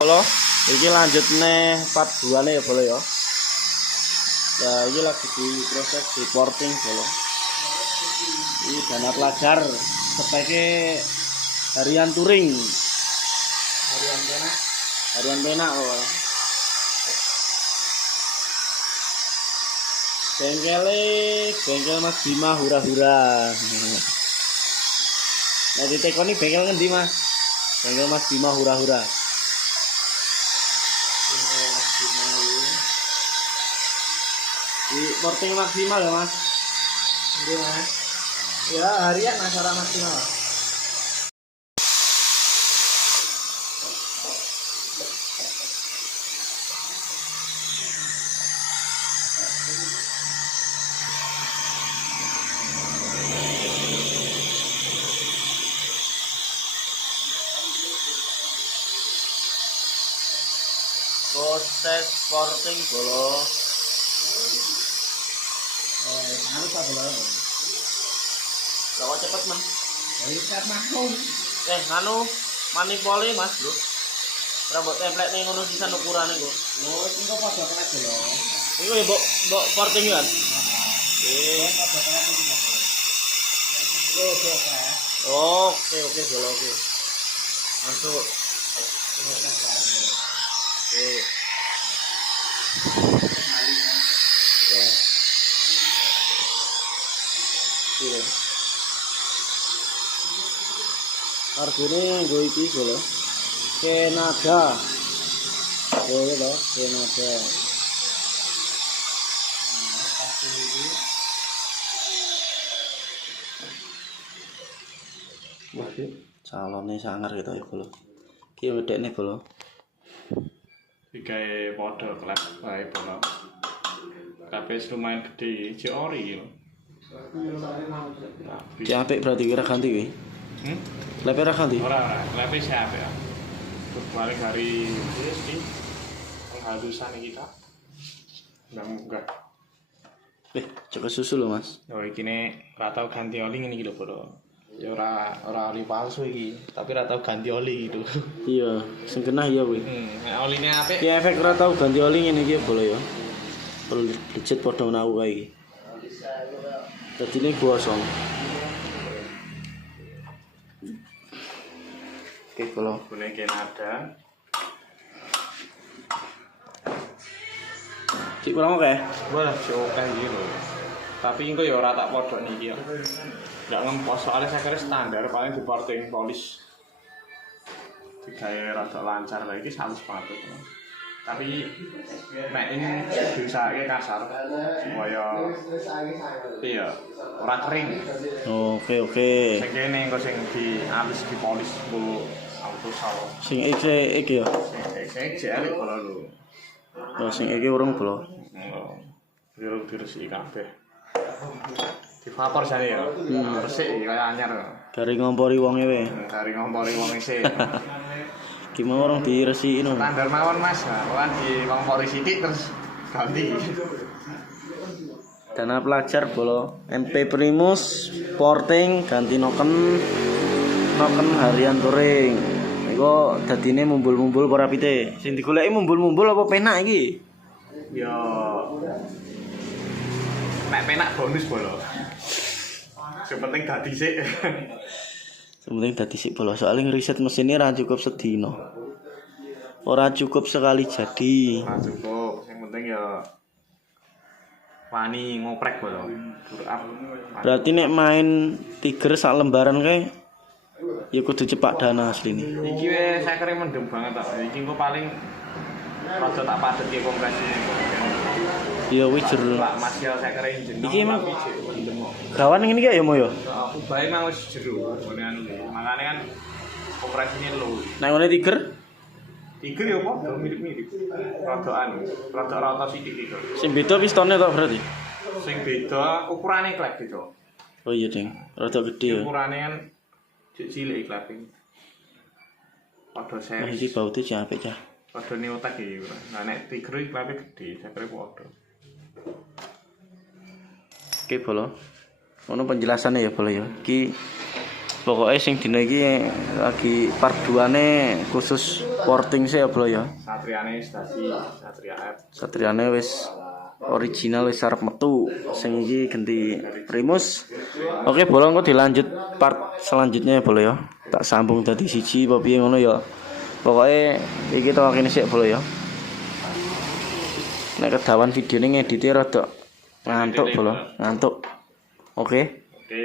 Bolo, ini lanjut nih part 2 nih ya bolo ya. Ya ini lagi di proses di porting bolo. Ini dana pelajar sebagai harian touring. Harian penak bolo. Bengkel Mas Bima hura-hura. Nah di tekoni bengkel ngendi Mas? Bengkel Mas Bima hura-hura. Di porting maksimal ya Mas? Iya Mas. Ya harian acara maksimal. Proses porting bolo. Harus apa bolo? Kalau cepet man. Dari kat mahum. Nganu manipoli Mas bro. Rambut template nih ngono sisan ukurane kok. Oh, engko padha kelas bolo. Iku ya mbok porting kan. Padha kelas iki Mas. Oke bolo oke. Masuk. Oke. Ya. Iya. Harganya gue iki bolo. Kenada. Boleh loh, Kenada. Wah, calonnya sangar gitu ya bolo. Ki wedekne bolo. Digawe padha kelas wae bono. Tapi lumayan gede, jek ori iki lho. Ki apik berarti kira ganti kuwi. Lepe ra ganti. Ora, lepe siapa ya? Terus balik hari ini penghalusan kita. Enggak. Coba susu lho Mas. Oh iki ne ora tau ganti oli ngene iki lho, Bro. Ya ora oli palsu iki, tapi ora tau ganti oli gitu. Iya, sing kena iya kuwi. Nek oline apik. Ki efek ora tau ganti oli ngene iki bolo ya. Perlu lecet padha menawa kae iki. Dadine gosong. Oke, bolo. Bune Kenada. Cik kurang oke. Wah, oke iki lho. Tapi engko ya ora tak podok niki ya. Enggak ngempos soalnya saya kira standar paling di porting polis. Digawe rada lancar lagi halus banget. Tapi nek ini disake kasar supaya iya ora kering. Oke. Sing kene engko sing dialus di polis bu auto sawo. Sing iki ya. Sing jare kalau lho. Oh, sing iki urung bolo. Biru diresiki kabeh. Di vapor jane ya. Resik kaya anyar. Gari ngompori wonge we. Dari ngompori wong isih. Gimana orang diresiki no. Standar mawon Mas. Kan di ngompori sithik terus ganti. Dana pelajar bolo. MP Primus porting ganti noken harian touring. Iku dadine mumbul-mumbul ora pite. Sing digoleki mumbul-mumbul apa penak iki? Ya nek penak bonus bolo. Yang penting dadi sik. Sepenting dadi sik bolo. Soalnya ngeriset mesinnya ora cukup sedino. Ora cukup sekali jadi. Nah, cukup. Yang penting ya wani ngoprek bolo. Berarti nek main Tiger sak lembaran kae ya kudu cepak dana asline. Iki wis saya kira mendem banget tak. Iki engko paling rada tak padhetke kompresine. Ya wis jero. Pak Mas ya saya kira jeneng. Iki emang tapi jero. gawan ngene iki ya mo ya. Aku bae mang wis jero. Ngene anu. Makane kan kompresine lho. Nek ngene Tiger Tiger ya padha mirip-mirip. Rada anu, rada sithik iki. sing beda pistonnya tok berarti. Sing beda ukurane klep beda. Oh iya, Ding. Rada gede ya. Ukurane kan cilik klep iki. Padha Nah, seri. iki baute apik cah. Padha neotek iki. Nah nek Tiger iki klepe gede, saya kira padha. Oke, bolo. Ono penjelasannya ya, bolo ya. Ki Pokoknya sing dina iki lagi part 2-ne khusus porting sih ya bro ya. Satriane stasi Satria F. Satriane wis original wis arep metu. Sing iki ganti Primus. Oke, bolong kok dilanjut part selanjutnya ya bro ya. Tak sambung dadi siji apa piye ngono ya. Pokoknya iki tok kene sik bro ya. Nek kedawan videone ngedite rada ngantuk bro, ngantuk. Oke. Oke.